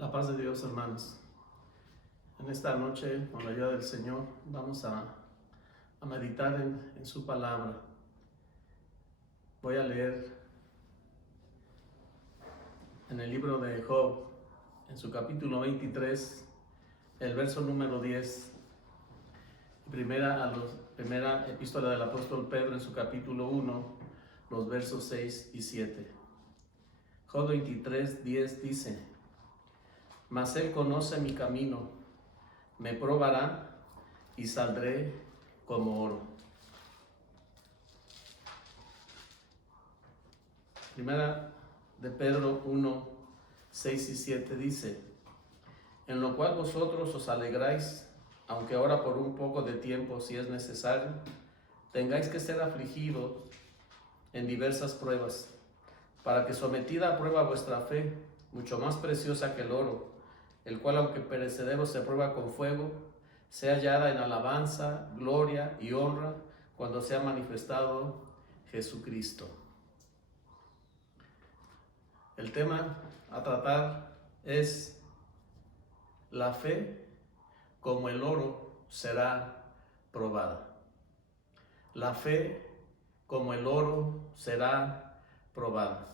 La paz de Dios, hermanos. En esta noche, con la ayuda del Señor, vamos a meditar en su palabra. Voy a leer en el libro de Job, en su capítulo 23, el verso número 10. Primera epístola del apóstol Pedro, en su capítulo 1, los versos 6 y 7. Job 23, 10 dice: Mas él conoce mi camino, me probará y saldré como oro. Primera de Pedro 1, 6 y 7 dice: En lo cual vosotros os alegráis, aunque ahora por un poco de tiempo, si es necesario, tengáis que ser afligidos en diversas pruebas, para que sometida a prueba vuestra fe, mucho más preciosa que el oro, el cual aunque perecedero se prueba con fuego, sea hallada en alabanza, gloria y honra cuando sea manifestado Jesucristo. El tema a tratar es: la fe como el oro será probada. La fe como el oro será probada.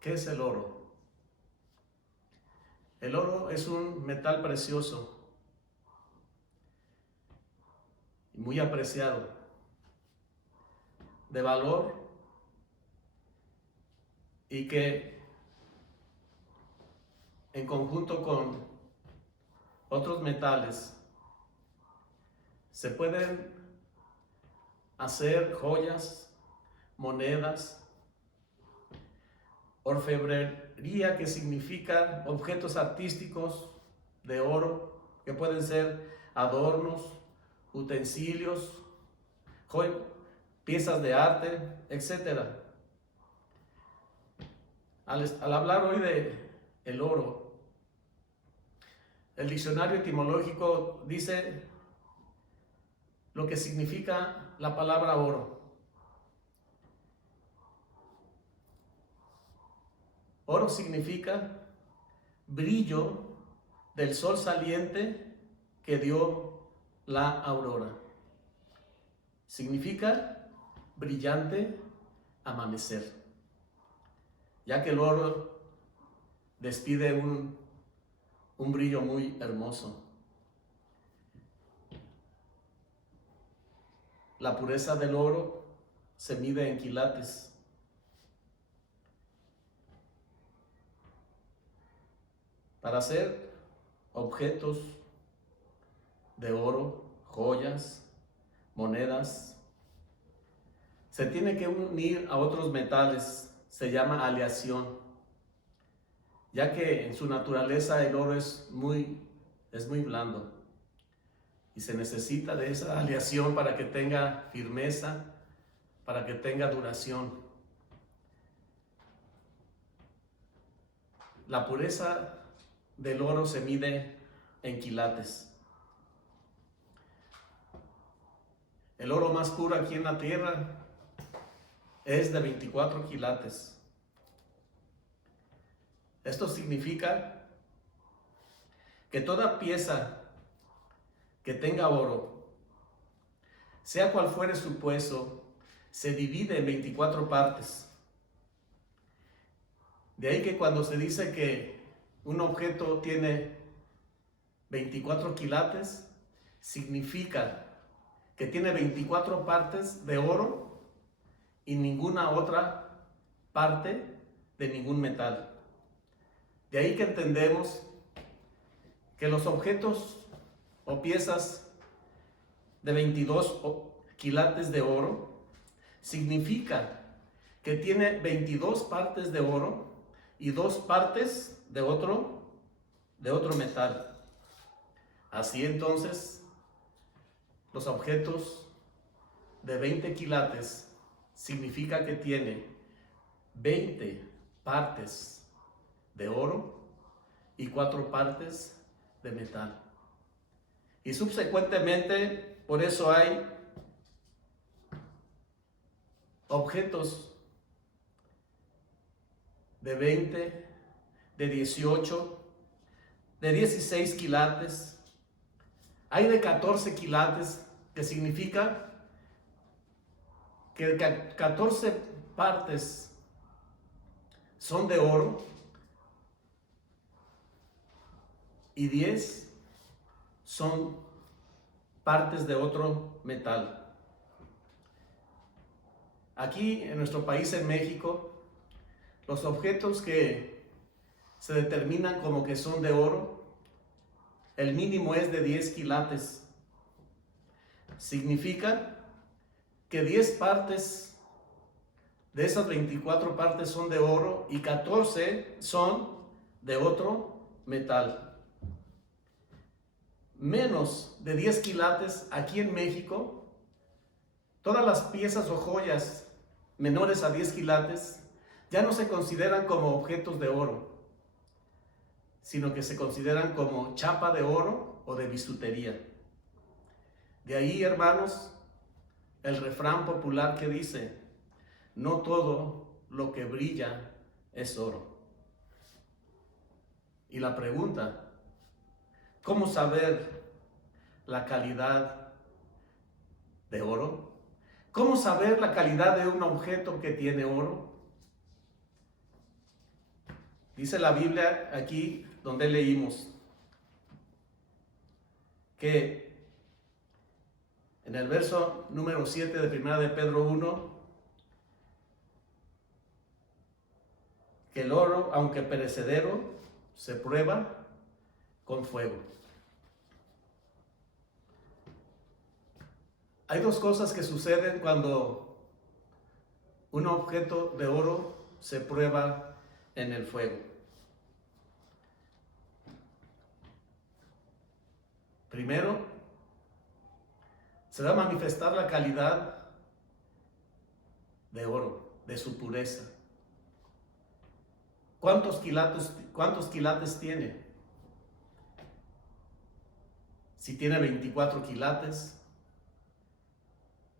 ¿Qué es el oro? El oro es un metal precioso y muy apreciado, de valor, y que en conjunto con otros metales se pueden hacer joyas, monedas, orfebrería, que significa objetos artísticos de oro, que pueden ser adornos, utensilios, piezas de arte, etc. Al hablar hoy de el oro, el diccionario etimológico dice lo que significa la palabra oro. Oro significa brillo del sol saliente que dio la aurora. Significa brillante amanecer, ya que el oro despide un brillo muy hermoso. La pureza del oro se mide en quilates. Para hacer objetos de oro, joyas, monedas, se tiene que unir a otros metales. Se llama aleación, ya que en su naturaleza el oro es muy blando y se necesita de esa aleación para que tenga firmeza, para que tenga duración. La pureza del oro se mide en quilates. El oro más puro aquí en la tierra es de 24 quilates. Esto significa que toda pieza que tenga oro, sea cual fuere su peso, se divide en 24 partes. De ahí que cuando se dice que un objeto tiene 24 quilates, significa que tiene 24 partes de oro y ninguna otra parte de ningún metal. De ahí que entendemos que los objetos o piezas de 22 quilates de oro significa que tiene 22 partes de oro y 2 partes de otro metal. Así entonces, los objetos de 20 quilates significa que tiene 20 partes de oro y 4 partes de metal. Y subsecuentemente, por eso hay objetos de 20, de 18, de 16 quilates. Hay de 14 quilates, que significa que 14 partes son de oro y 10 son partes de otro metal. Aquí en nuestro país, en México, los objetos que se determinan como que son de oro, el mínimo es de 10 quilates. Significa que 10 partes de esas 24 partes son de oro y 14 son de otro metal. Menos de 10 quilates aquí en México, todas las piezas o joyas menores a 10 quilates ya no se consideran como objetos de oro, sino que se consideran como chapa de oro o de bisutería. De ahí, hermanos, el refrán popular que dice: no todo lo que brilla es oro. Y la pregunta: ¿cómo saber la calidad de oro? ¿Cómo saber la calidad de un objeto que tiene oro? Dice la Biblia aquí donde leímos que en el verso número 7 de 1 de Pedro 1, que el oro, aunque perecedero, se prueba con fuego. Hay dos cosas que suceden cuando un objeto de oro se prueba en el fuego. Primero, se va a manifestar la calidad de oro, de su pureza. ¿Cuántos quilates tiene? Si tiene 24 quilates,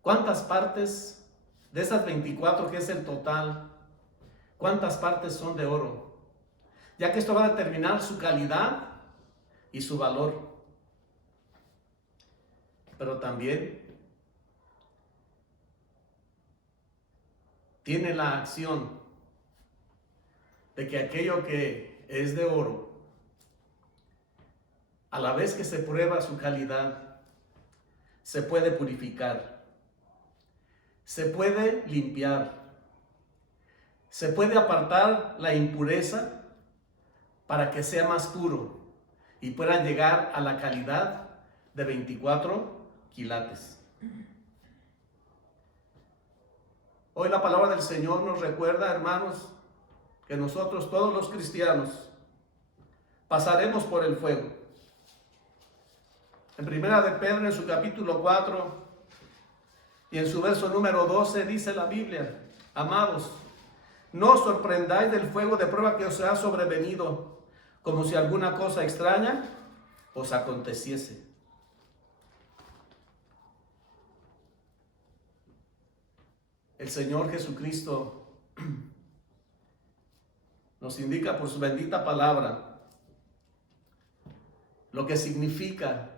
¿cuántas partes de esas 24, que es el total, cuántas partes son de oro? Ya que esto va a determinar su calidad y su valor. Pero también tiene la acción de que aquello que es de oro, a la vez que se prueba su calidad, se puede purificar, se puede limpiar, se puede apartar la impureza para que sea más puro y pueda llegar a la calidad de 24 quilates. Hoy la palabra del Señor nos recuerda, hermanos, que nosotros, todos los cristianos, pasaremos por el fuego. En Primera de Pedro, en su capítulo 4 y en su verso número 12, dice la Biblia: amados, no os sorprendáis del fuego de prueba que os ha sobrevenido, como si alguna cosa extraña os aconteciese. El Señor Jesucristo nos indica por su bendita palabra lo que significa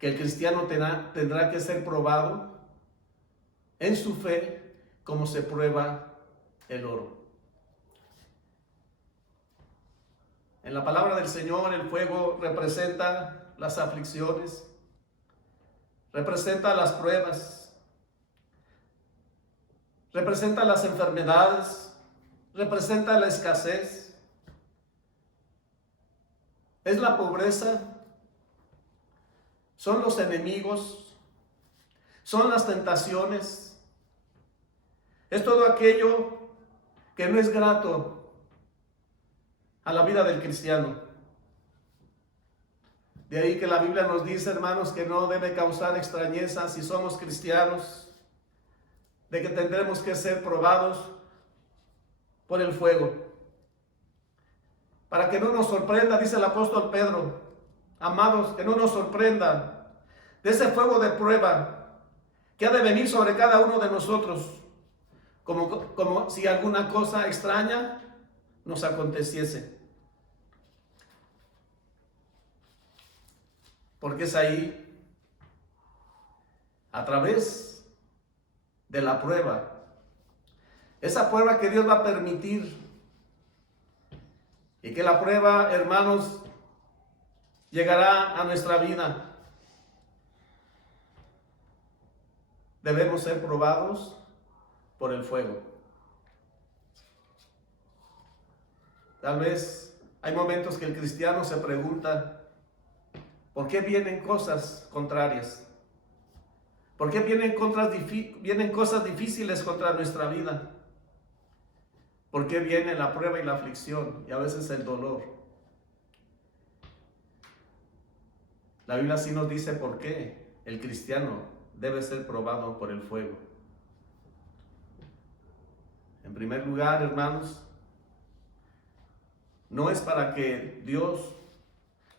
que el cristiano tendrá que ser probado en su fe como se prueba el oro. En la palabra del Señor, el fuego representa las aflicciones, representa las pruebas, representa las enfermedades, representa la escasez, es la pobreza, son los enemigos, son las tentaciones, es todo aquello que no es grato a la vida del cristiano. De ahí que la Biblia nos dice, hermanos, que no debe causar extrañeza si somos cristianos, de que tendremos que ser probados por el fuego. Para que no nos sorprenda, dice el apóstol Pedro, amados, que no nos sorprenda de ese fuego de prueba que ha de venir sobre cada uno de nosotros, como si alguna cosa extraña nos aconteciese. Porque es ahí, a través de la prueba, esa prueba que Dios va a permitir, y que la prueba, hermanos, llegará a nuestra vida. Debemos ser probados por el fuego. Tal vez hay momentos que el cristiano se pregunta, ¿por qué vienen cosas contrarias? ¿Por qué vienen cosas difíciles contra nuestra vida? ¿Por qué viene la prueba y la aflicción y a veces el dolor? La Biblia sí nos dice por qué el cristiano debe ser probado por el fuego. En primer lugar, hermanos, no es para que Dios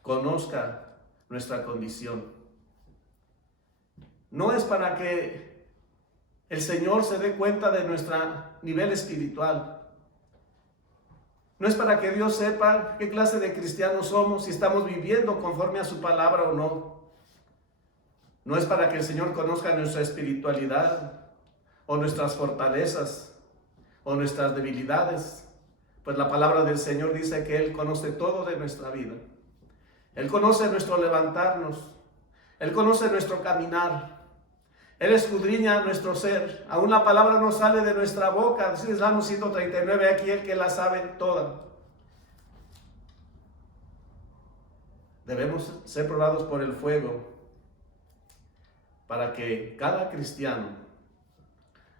conozca nuestra condición. No es para que el Señor se dé cuenta de nuestro nivel espiritual. No es para que Dios sepa qué clase de cristianos somos, si estamos viviendo conforme a su palabra o no. No es para que el Señor conozca nuestra espiritualidad o nuestras fortalezas o nuestras debilidades. Pues la palabra del Señor dice que Él conoce todo de nuestra vida. Él conoce nuestro levantarnos. Él conoce nuestro caminar. Él escudriña nuestro ser. Aún la palabra no sale de nuestra boca. Dice Salmo 139, aquí el que la sabe toda. Debemos ser probados por el fuego para que cada cristiano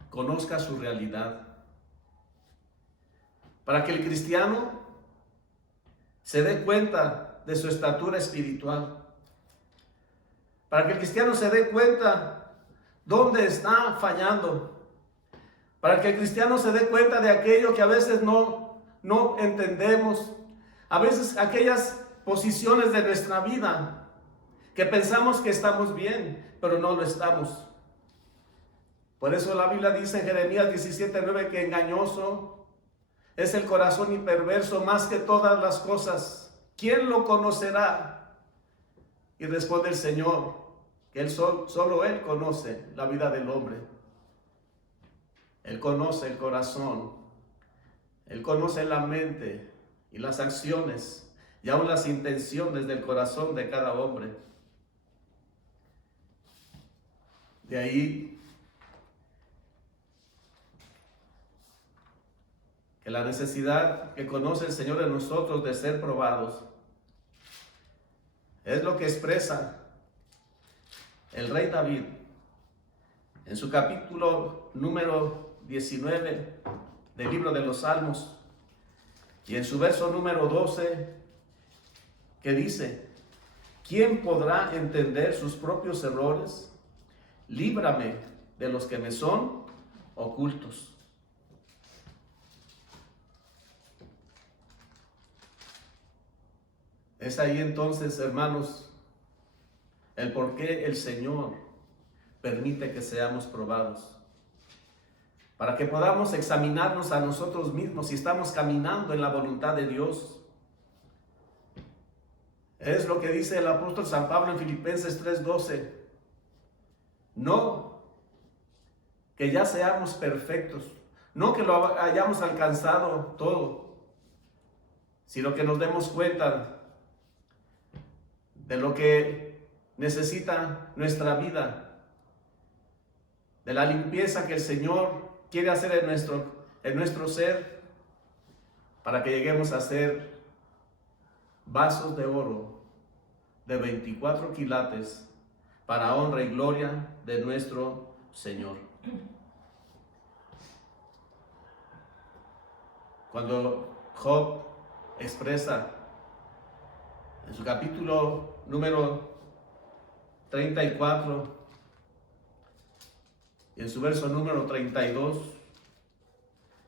conozca su realidad. Para que el cristiano se dé cuenta de su estatura espiritual. Para que el cristiano se dé cuenta dónde está fallando. Para que el cristiano se dé cuenta de aquello que a veces no entendemos. A veces aquellas posiciones de nuestra vida que pensamos que estamos bien, pero no lo estamos. Por eso la Biblia dice en Jeremías 17:9 que engañoso es el corazón y perverso más que todas las cosas. ¿Quién lo conocerá? Y responde el Señor que solo Él conoce la vida del hombre. Él conoce el corazón. Él conoce la mente y las acciones y aún las intenciones del corazón de cada hombre. De ahí que la necesidad que conoce el Señor en nosotros de ser probados es lo que expresa el rey David en su capítulo número 19 del libro de los Salmos y en su verso número 12 que dice: ¿quién podrá entender sus propios errores? Líbrame de los que me son ocultos. Es ahí entonces, hermanos, el por qué el Señor permite que seamos probados. Para que podamos examinarnos a nosotros mismos si estamos caminando en la voluntad de Dios. Es lo que dice el apóstol San Pablo en Filipenses 3:12. No que ya seamos perfectos, no que lo hayamos alcanzado todo, sino que nos demos cuenta de lo que necesita nuestra vida, de la limpieza que el Señor quiere hacer en nuestro ser, para que lleguemos a ser vasos de oro de 24 quilates para honra y gloria de nuestro Señor. Cuando Job expresa en su capítulo número 34 y en su verso número 32,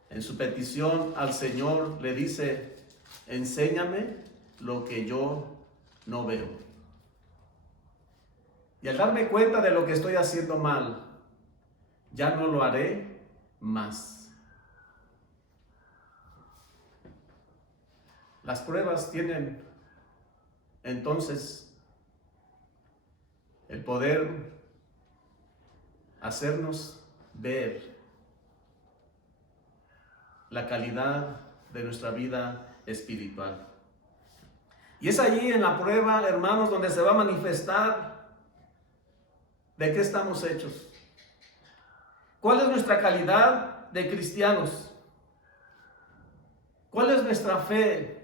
en su petición al Señor le dice: enséñame lo que yo no veo. Y al darme cuenta de lo que estoy haciendo mal, ya no lo haré más. Las pruebas tienen entonces el poder hacernos ver la calidad de nuestra vida espiritual. Y es allí en la prueba, hermanos, donde se va a manifestar de qué estamos hechos. ¿Cuál es nuestra calidad de cristianos? ¿Cuál es nuestra fe,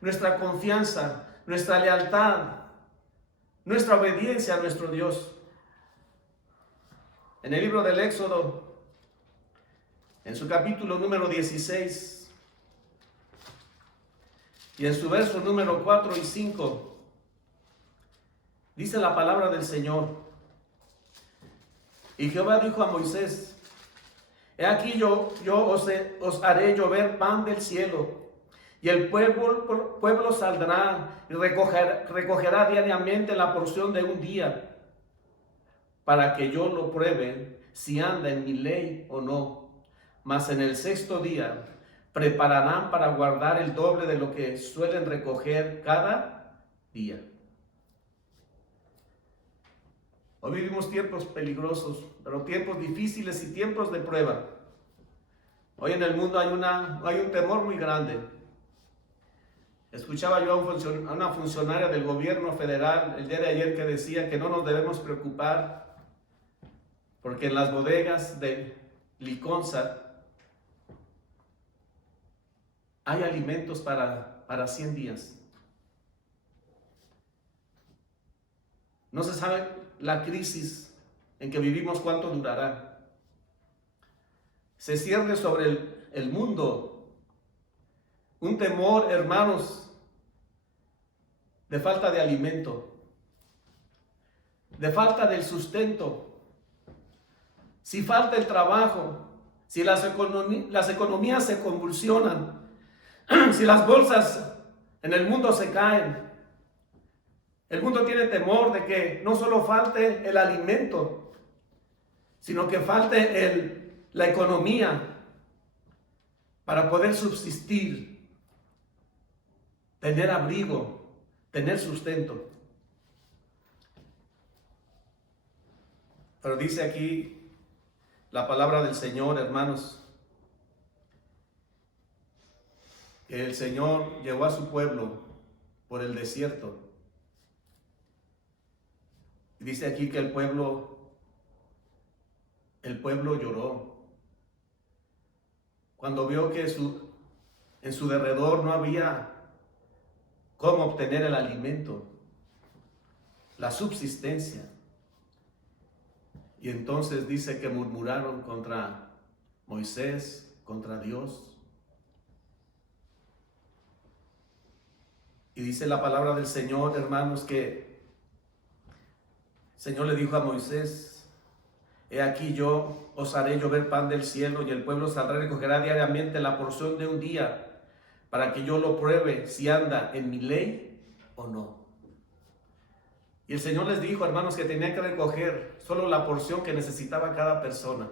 nuestra confianza, nuestra lealtad, nuestra obediencia a nuestro Dios? En el libro del Éxodo, en su capítulo número 16, y en su verso número 4 y 5, dice la palabra del Señor: y Jehová dijo a Moisés: he aquí yo os haré llover pan del cielo, y el pueblo saldrá y recogerá diariamente la porción de un día, para que yo lo pruebe si anda en mi ley o no. Mas en el sexto día prepararán para guardar el doble de lo que suelen recoger cada día. Hoy vivimos tiempos peligrosos, pero tiempos difíciles y tiempos de prueba. Hoy en el mundo hay un temor muy grande. Escuchaba yo a una funcionaria del gobierno federal el día de ayer que decía que no nos debemos preocupar porque en las bodegas de Liconza hay alimentos para 100 días. No se sabe la crisis en que vivimos cuánto durará. Se cierne sobre el mundo un temor, hermanos, de falta de alimento, de falta del sustento. Si falta el trabajo, si las economías se convulsionan, si las bolsas en el mundo se caen, el mundo tiene temor de que no solo falte el alimento, sino que falte la economía para poder subsistir, tener abrigo, tener sustento. Pero dice aquí la palabra del Señor, hermanos, que el Señor llevó a su pueblo por el desierto. Y dice aquí que el pueblo lloró cuando vio que en su derredor no había cómo obtener el alimento, la subsistencia. Y entonces dice que murmuraron contra Moisés, contra Dios. Y dice la palabra del Señor, hermanos, que el Señor le dijo a Moisés: he aquí yo os haré llover pan del cielo, y el pueblo saldrá y recogerá diariamente la porción de un día, para que yo lo pruebe si anda en mi ley o no. Y el Señor les dijo, hermanos, que tenían que recoger solo la porción que necesitaba cada persona.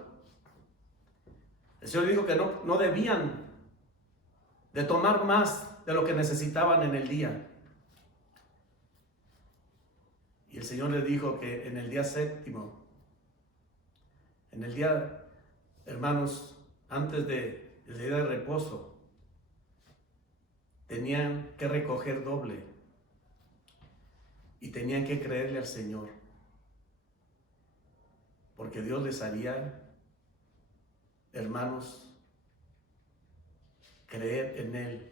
El Señor dijo que no debían de tomar más de lo que necesitaban en el día. Y el Señor les dijo que en el día séptimo, en el día, hermanos, antes del día de reposo, tenían que recoger doble y tenían que creerle al Señor, porque Dios les haría, hermanos, creer en Él.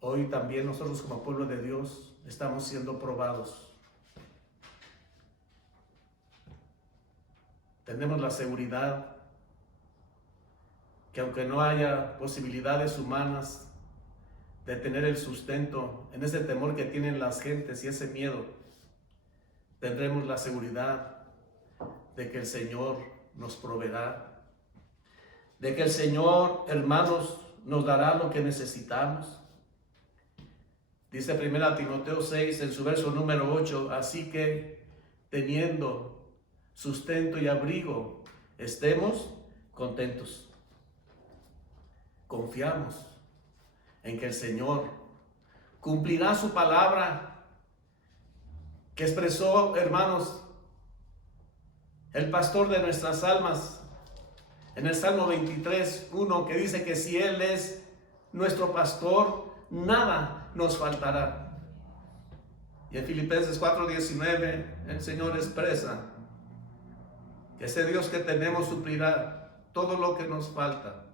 Hoy también nosotros como pueblo de Dios estamos siendo probados. Tenemos la seguridad que aunque no haya posibilidades humanas de tener el sustento en ese temor que tienen las gentes y ese miedo, tendremos la seguridad de que el Señor nos proveerá, de que el Señor, hermanos, nos dará lo que necesitamos. Dice 1 Timoteo 6 en su verso número 8, así que teniendo sustento y abrigo, estemos contentos. Confiamos en que el Señor cumplirá su palabra que expresó, hermanos, el pastor de nuestras almas en el Salmo 23:1, que dice que si Él es nuestro pastor, nada nos faltará. Y en Filipenses 4:19 el Señor expresa que ese Dios que tenemos suplirá todo lo que nos falta,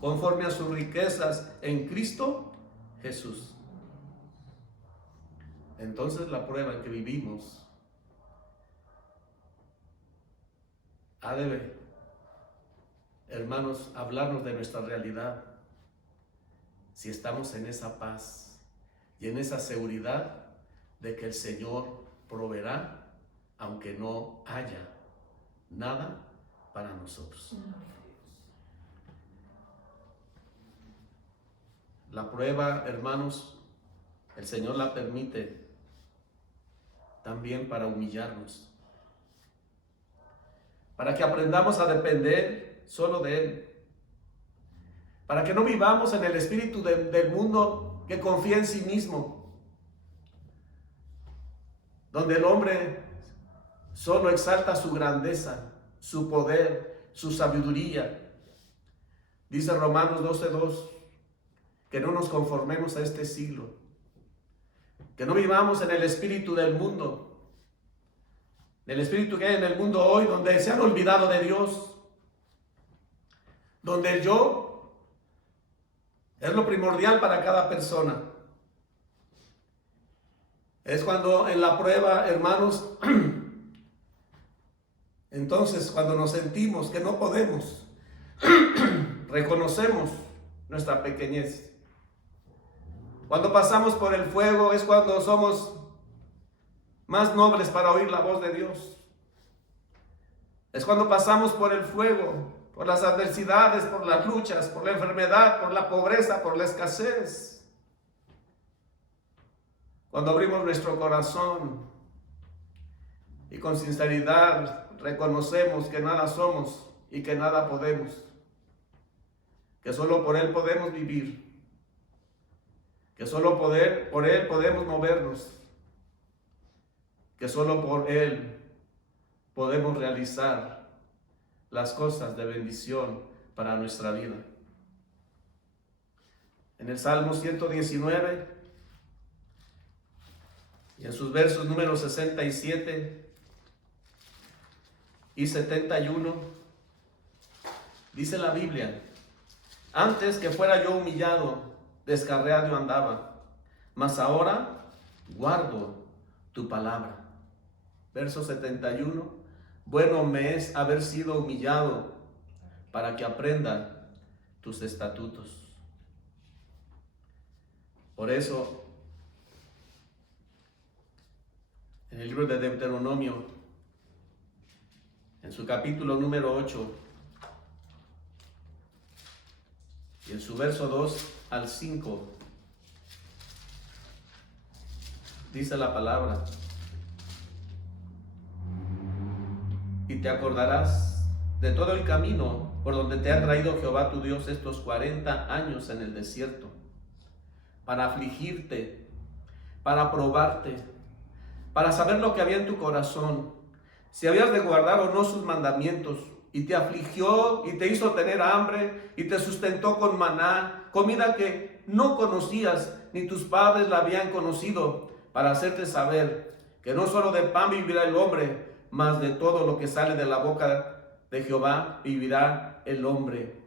conforme a sus riquezas en Cristo Jesús. Entonces la prueba en que vivimos ha de, hermanos, hablarnos de nuestra realidad. Si estamos en esa paz y en esa seguridad de que el Señor proveerá, aunque no haya nada para nosotros. La prueba, hermanos, el Señor la permite también para humillarnos, para que aprendamos a depender solo de Él, para que no vivamos en el espíritu del mundo que confía en sí mismo, donde el hombre solo exalta su grandeza, su poder, su sabiduría. Dice Romanos 12:2, que no nos conformemos a este siglo, que no vivamos en el espíritu del mundo, del espíritu que hay en el mundo hoy, donde se han olvidado de Dios, donde el yo es lo primordial para cada persona. Es cuando en la prueba, hermanos, entonces cuando nos sentimos que no podemos, reconocemos nuestra pequeñez. Cuando pasamos por el fuego es cuando somos más nobles para oír la voz de Dios. Es cuando pasamos por el fuego, por las adversidades, por las luchas, por la enfermedad, por la pobreza, por la escasez. Cuando abrimos nuestro corazón y con sinceridad reconocemos que nada somos y que nada podemos, que solo por Él podemos vivir, que solo por Él podemos movernos, que solo por Él podemos realizar las cosas de bendición para nuestra vida. En el Salmo 119 y en sus versos números 67 y 71, dice la Biblia: antes que fuera yo humillado, descarriado andaba, mas ahora guardo tu palabra. Verso 71, bueno me es haber sido humillado para que aprenda tus estatutos. Por eso, en el libro de Deuteronomio, en su capítulo número 8, y en su verso 2 al 5, dice la palabra: y te acordarás de todo el camino por donde te ha traído Jehová tu Dios estos 40 años en el desierto, para afligirte, para probarte, para saber lo que había en tu corazón, si habías de guardar o no sus mandamientos. Y te afligió y te hizo tener hambre y te sustentó con maná, comida que no conocías ni tus padres la habían conocido, para hacerte saber que no solo de pan vivirá el hombre, mas de todo lo que sale de la boca de Jehová vivirá el hombre.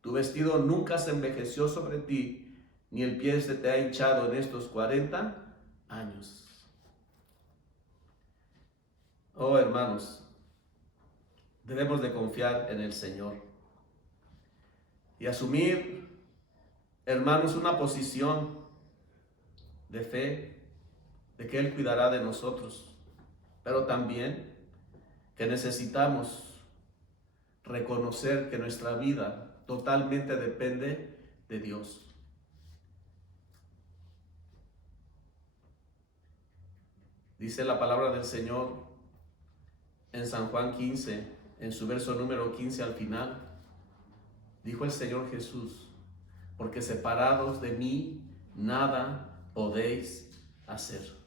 Tu vestido nunca se envejeció sobre ti, ni el pie se te ha hinchado en estos 40 años. Oh, hermanos, debemos de confiar en el Señor y asumir, hermanos, una posición de fe, de que Él cuidará de nosotros, pero también que necesitamos reconocer que nuestra vida totalmente depende de Dios. Dice la palabra del Señor en San Juan 15, en su verso número 15 al final, dijo el Señor Jesús: porque separados de mí nada podéis hacer.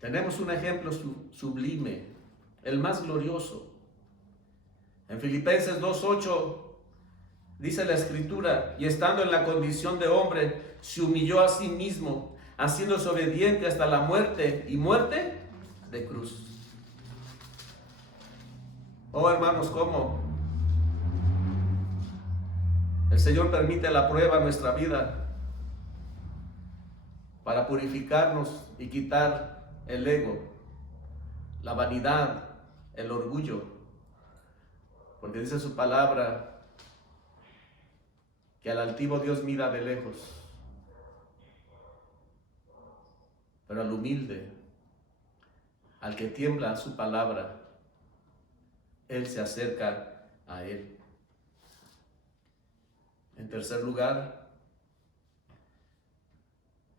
Tenemos un ejemplo sublime, el más glorioso. En Filipenses 2:8 dice la Escritura: y estando en la condición de hombre, se humilló a sí mismo, haciéndose obediente hasta la muerte, y muerte de cruz. Oh, hermanos, ¿cómo el Señor permite la prueba en nuestra vida para purificarnos y quitar el ego, la vanidad, el orgullo? Porque dice su palabra que al altivo Dios mira de lejos, pero al humilde, al que tiembla a su palabra, Él se acerca a Él. En tercer lugar,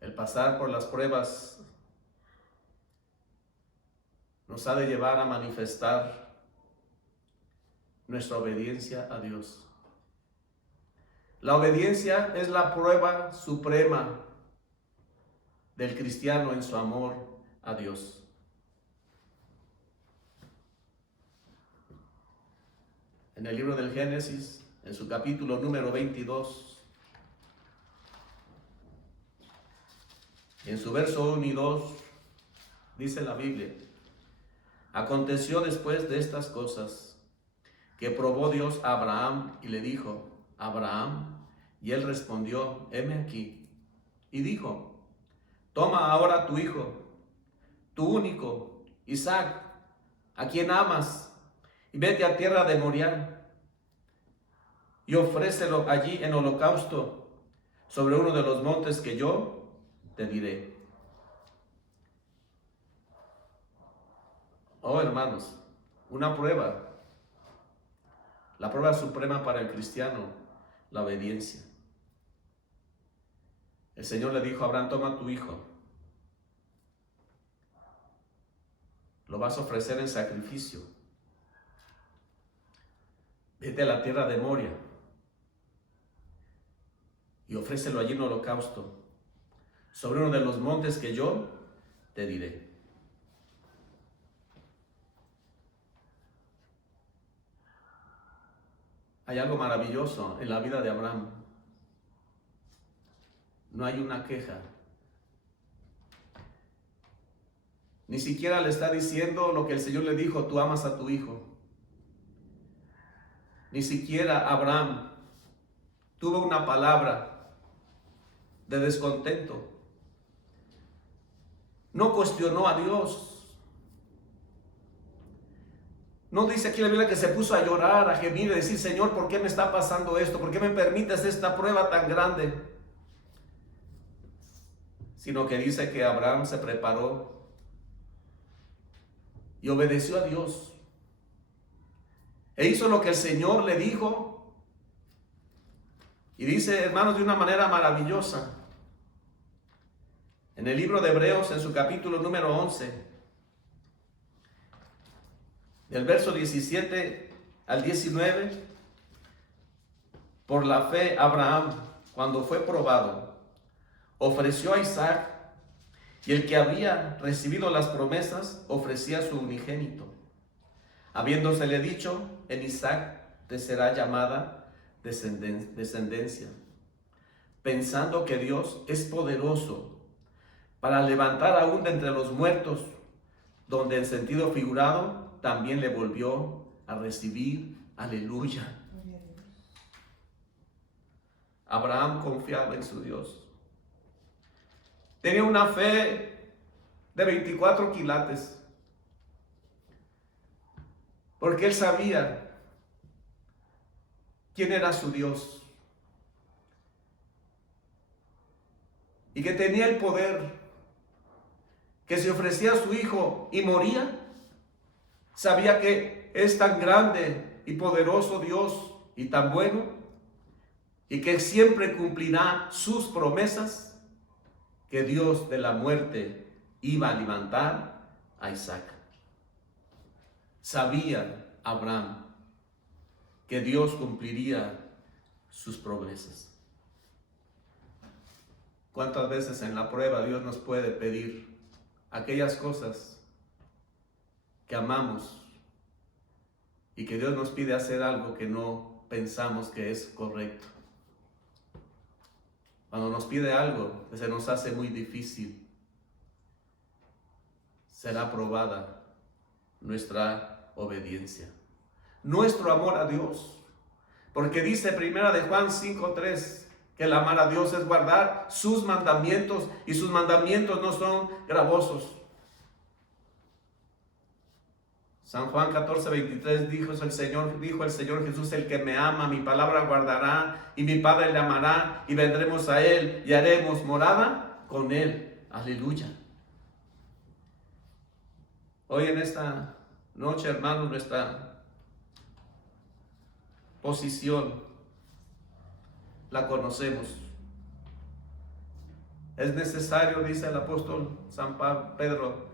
el pasar por las pruebas nos ha de llevar a manifestar nuestra obediencia a Dios. La obediencia es la prueba suprema del cristiano en su amor a Dios. En el libro del Génesis, en su capítulo número 22, en su verso 1 y 2, dice la Biblia: aconteció después de estas cosas que probó Dios a Abraham y le dijo: Abraham. Y él respondió: heme aquí. Y dijo: toma ahora tu hijo, tu único, Isaac, a quien amas, y vete a tierra de Moriah, y ofrécelo allí en holocausto sobre uno de los montes que yo te diré. Oh, hermanos, una prueba, la prueba suprema para el cristiano, la obediencia. El Señor le dijo a Abraham: toma a tu hijo, lo vas a ofrecer en sacrificio, vete a la tierra de Moriah y ofrécelo allí en holocausto sobre uno de los montes que yo te diré. Hay algo maravilloso en la vida de Abraham. No hay una queja. Ni siquiera le está diciendo lo que el Señor le dijo: tú amas a tu hijo. Ni siquiera Abraham tuvo una palabra de descontento. No cuestionó a Dios. No dice aquí la Biblia que se puso a llorar, a gemir, a decir: Señor, ¿por qué me está pasando esto? ¿Por qué me permites esta prueba tan grande? Sino que dice que Abraham se preparó y obedeció a Dios. E hizo lo que el Señor le dijo. Y dice, hermanos, de una manera maravillosa, en el libro de Hebreos, en su capítulo número 11, del verso 17 al 19, por la fe Abraham, cuando fue probado, ofreció a Isaac, y el que había recibido las promesas ofrecía a su unigénito, habiéndosele dicho: en Isaac te será llamada descendencia, pensando que Dios es poderoso para levantar aún de entre los muertos, donde en sentido figurado también le volvió a recibir. Aleluya. Abraham confiaba en su Dios. Tenía una fe de 24 quilates, porque él sabía quién era su Dios y que tenía el poder, que si ofrecía a su hijo y moría, sabía que es tan grande y poderoso Dios y tan bueno, y que siempre cumplirá sus promesas, que Dios de la muerte iba a levantar a Isaac. Sabía Abraham que Dios cumpliría sus promesas. ¿Cuántas veces en la prueba Dios nos puede pedir aquellas cosas que amamos y que Dios nos pide hacer algo que no pensamos que es correcto? Cuando nos pide algo que se nos hace muy difícil, será probada nuestra obediencia, nuestro amor a Dios. Porque dice primera de Juan 5:3 que el amar a Dios es guardar sus mandamientos, y sus mandamientos no son gravosos. San Juan 14:23 dijo el Señor Jesús: el que me ama, mi palabra guardará, y mi Padre le amará, y vendremos a él y haremos morada con él. Aleluya. Hoy en esta noche, hermanos, nuestra posición la conocemos. Es necesario, dice el apóstol San Pedro,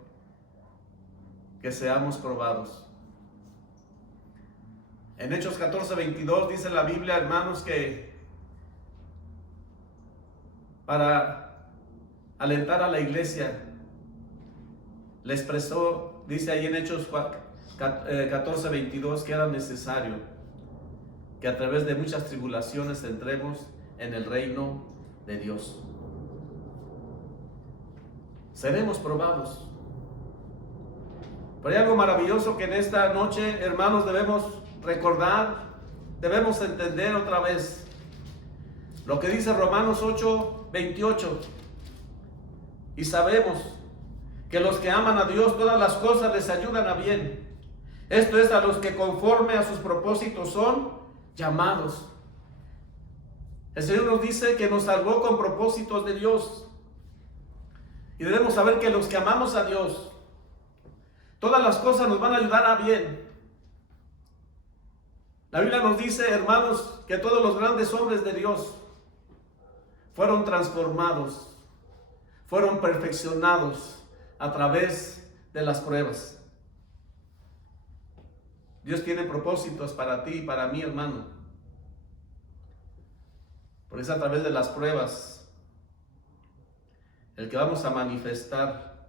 que seamos probados. En Hechos 14:22 dice la Biblia, hermanos, que para alentar a la iglesia, le expresó, dice ahí en Hechos 14:22, que era necesario que a través de muchas tribulaciones entremos en el reino de Dios. Seremos probados. Pero hay algo maravilloso que en esta noche, hermanos, debemos recordar, debemos entender otra vez lo que dice Romanos 8:28. Y sabemos que los que aman a Dios, todas las cosas les ayudan a bien. Esto es, a los que conforme a sus propósitos son llamados. El Señor nos dice que nos salvó con propósitos de Dios. Y debemos saber que los que amamos a Dios, todas las cosas nos van a ayudar a bien. La Biblia nos dice, hermanos, que todos los grandes hombres de Dios fueron transformados, fueron perfeccionados a través de las pruebas. Dios tiene propósitos para ti y para mí, hermano. Por eso a través de las pruebas, el que vamos a manifestar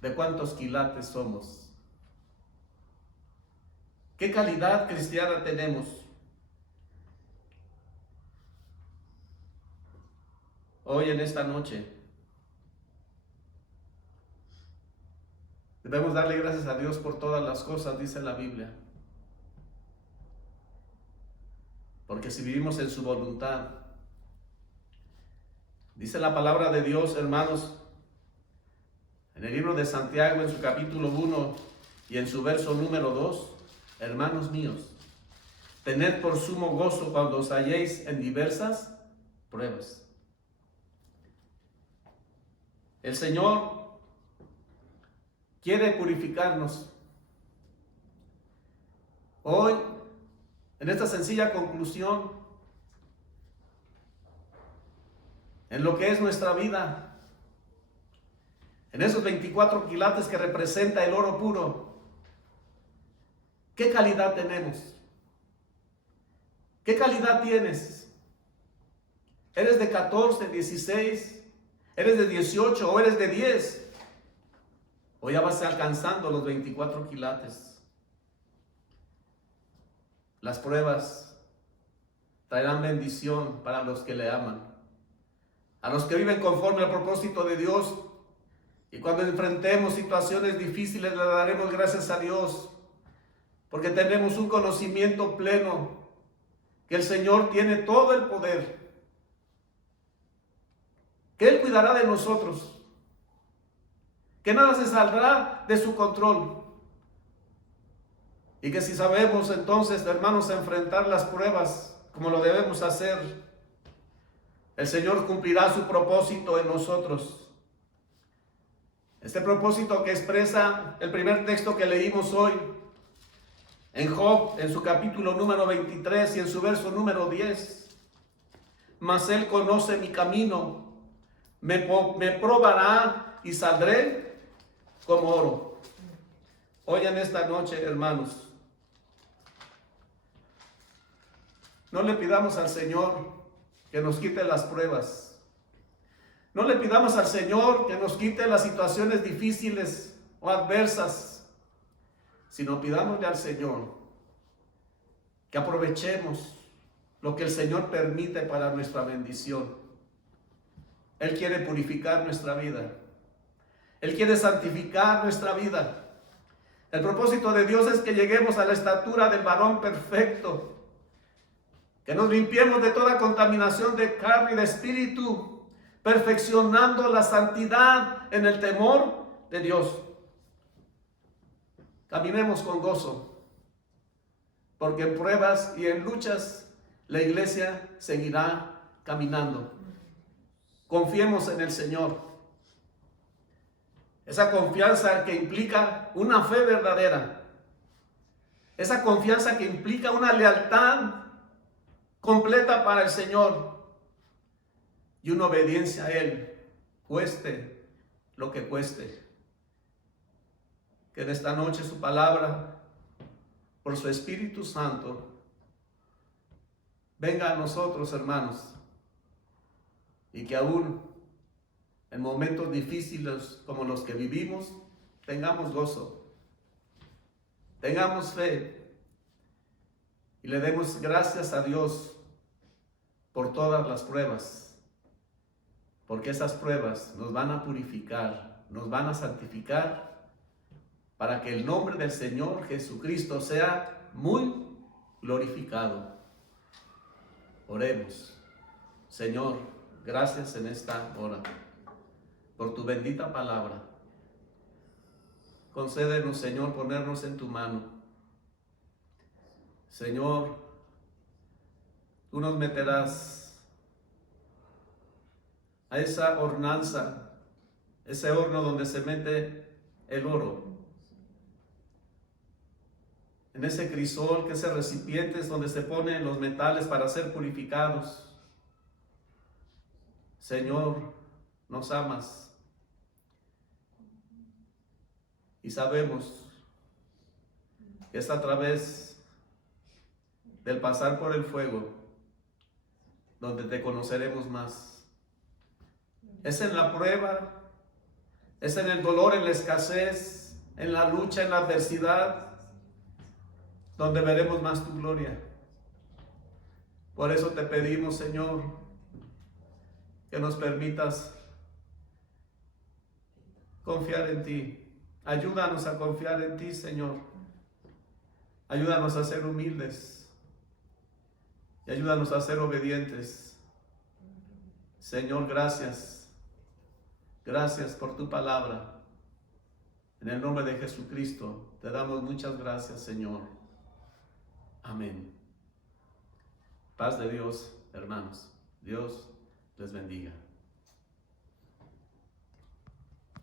de cuántos quilates somos, qué calidad cristiana tenemos. Hoy en esta noche debemos darle gracias a Dios por todas las cosas, dice la Biblia. Porque si vivimos en su voluntad, dice la palabra de Dios, hermanos, en el libro de Santiago, en su capítulo 1 y en su verso número 2, hermanos míos, tened por sumo gozo cuando os halléis en diversas pruebas. El Señor quiere purificarnos. Hoy, en esta sencilla conclusión, en lo que es nuestra vida, en esos 24 quilates que representa el oro puro, ¿qué calidad tenemos? ¿Qué calidad tienes? ¿Eres de 14, 16? ¿Eres de 18 o eres de 10? O ya vas alcanzando los 24 quilates. Las pruebas traerán bendición para los que le aman, a los que viven conforme al propósito de Dios. Y cuando enfrentemos situaciones difíciles, le daremos gracias a Dios, porque tenemos un conocimiento pleno que el Señor tiene todo el poder, que Él cuidará de nosotros, que nada se saldrá de su control, y que si sabemos entonces, hermanos, enfrentar las pruebas como lo debemos hacer, el Señor cumplirá su propósito en nosotros. Este propósito que expresa el primer texto que leímos hoy, en Job, en su capítulo número 23 y en su verso número 10. Mas Él conoce mi camino, me probará y saldré como oro. Hoy en esta noche, hermanos, No le pidamos al Señor que nos quite las pruebas. No le pidamos al Señor que nos quite las situaciones difíciles o adversas, sino pidámosle al Señor que aprovechemos lo que el Señor permite para nuestra bendición. Él quiere purificar nuestra vida. Él quiere santificar nuestra vida. El propósito de Dios es que lleguemos a la estatura del varón perfecto, que nos limpiemos de toda contaminación de carne y de espíritu, perfeccionando la santidad en el temor de Dios. Caminemos con gozo, porque en pruebas y en luchas la iglesia seguirá caminando. Confiemos en el Señor. Esa confianza que implica una fe verdadera. Esa confianza que implica una lealtad completa para el Señor y una obediencia a Él, cueste lo que cueste. Que en esta noche su palabra, por su Espíritu Santo, venga a nosotros, hermanos, y que aún en momentos difíciles como los que vivimos, tengamos gozo, tengamos fe y le demos gracias a Dios por todas las pruebas, porque esas pruebas nos van a purificar, nos van a santificar, para que el nombre del Señor Jesucristo sea muy glorificado. Oremos. Señor, gracias en esta hora por tu bendita palabra. Concédenos, Señor, ponernos en tu mano. Señor, tú nos meterás a esa hornanza, ese horno donde se mete el oro, en ese crisol, que ese recipiente es donde se ponen los metales para ser purificados. Señor, nos amas y sabemos que es a través del pasar por el fuego donde te conoceremos más. Es en la prueba, es en el dolor, en la escasez, en la lucha, en la adversidad, donde veremos más tu gloria. Por eso te pedimos, Señor, que nos permitas confiar en ti. Ayúdanos a confiar en ti, Señor. Ayúdanos a ser humildes y ayúdanos a ser obedientes. Señor, gracias. Gracias por tu palabra. En el nombre de Jesucristo te damos muchas gracias, Señor. Amén. Paz de Dios, hermanos. Dios les bendiga.